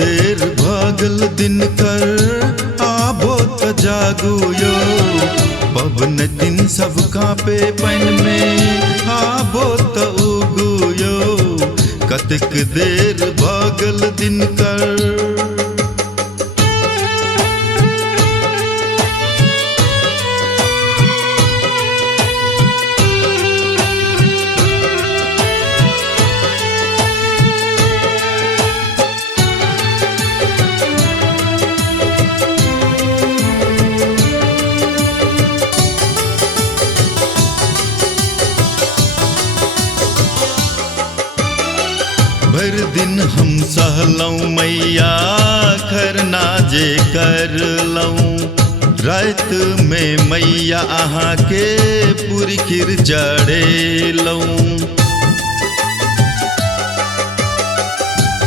देर भागल दिन कर आबो त जागू यो। पवन दिन सब कांपे पैन में आबो त उगू यो। कतक देर भागल दिन कर। भर दिन हम सहलौं मैया खरना जे करलौं। रात में मैया अहाँ के पूरी खीर चढ़ेलौं।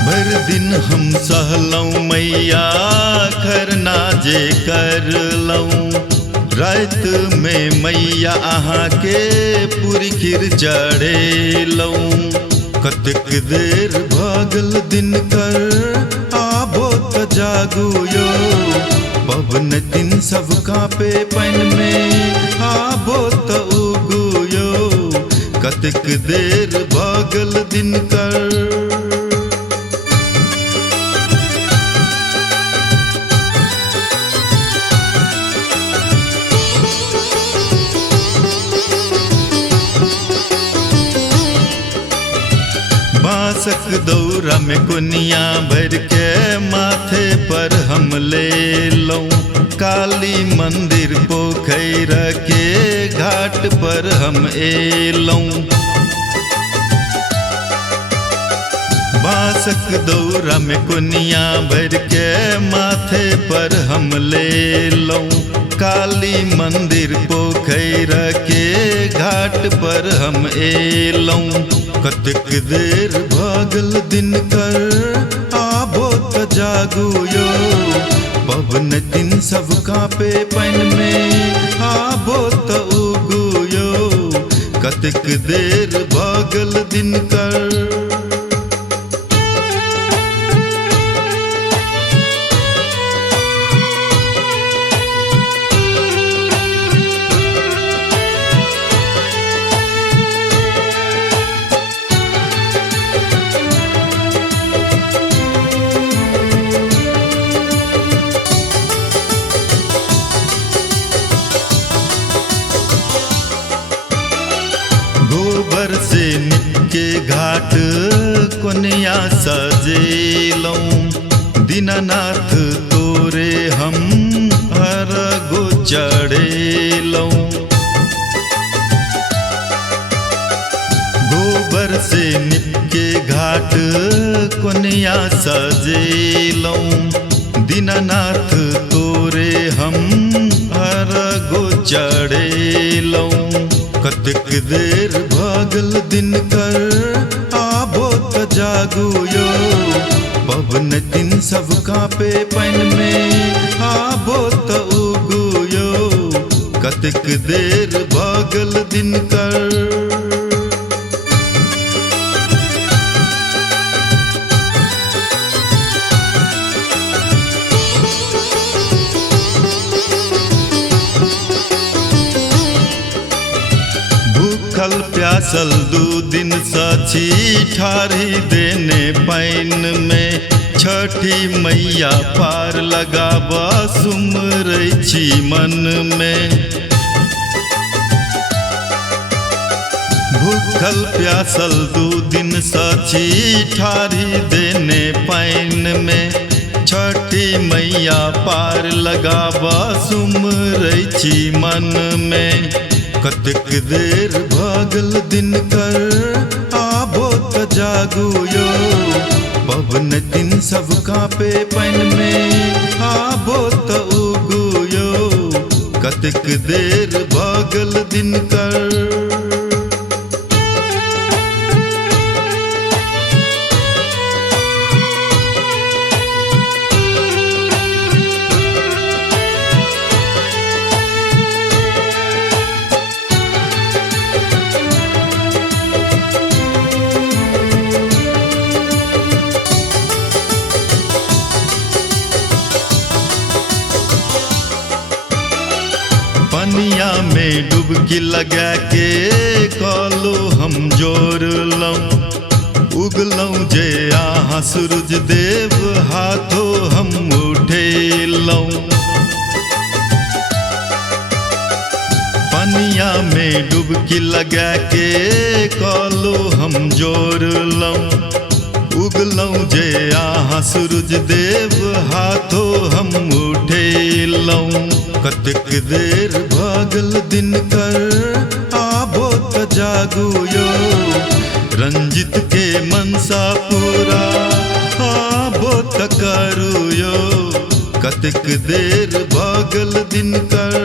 भर दिन हम सहलौं मैया खरना जे करलौं। रात में मैया अहाँ के पूरी खीर चढ़ेलौं। कतक देर भागल दिन कर आबो त जागू यो। पवन दिन सब कांपे पैन में आबो त उगू यो। कतक देर भागल दिन कर। बांसक दौरा में कुनिया भर के माथे पर हम ले लौं। काली मंदिर पोखर के घाट पर हम एलौं। बांसक दौरा में कुनिया भर के माथे पर हम ले लौं। काली मंदिर पोखर के घाट पर हम एलौं। कतक देर भागल दिन कर आबो त जागू यो। पवन दिन सब कांपे पैन में आबो त उगू यो। कतक देर भागल दिन कर। गोबर से निपके घाट कोनिया सजेलौं। दीनानाथ तोरे हम अर्घो चढ़ेलौं। गोबर से निपके घाट कोनिया सजेलौं। दीनानाथ तोरे हम अर्घो चढ़ेलौं। कतक देर भागल दिन कर आबो त जागू यो। पवन दिन सब कांपे पैन में आबो त उगू यो। कतक देर भागल दिन कर। भूखल प्यासल दू दिन सची ठारी देने पैन में। छठी मैया पार लगाबा सुमरै छी मन में। भूखल प्यासल दू दिन सची ठारी देने पैन में। छठी मैया पार लगाबा सुमरै छी मन में। कतक देर भागल दिन कर आबो त जागू यो। पवन दिन सब कांपे पैन में आबो त उगू यो। कतक देर भागल दिन कर। पनिया में डुबकी लगा के कलो हम जोर लऊं, उगलऊं जे आहा सूरज देव हाथों हम उठे लऊं। पनिया में डुबकी लगा के कलो हम जोर लऊं, उगलऊं जे आहा सूरज देव हाथों हम उठे लऊं। कतक देर भागल दिन कर आबो त जागू यो, रंजित के मनसा पूरा आबो त करू यो। कतक देर भागल दिन कर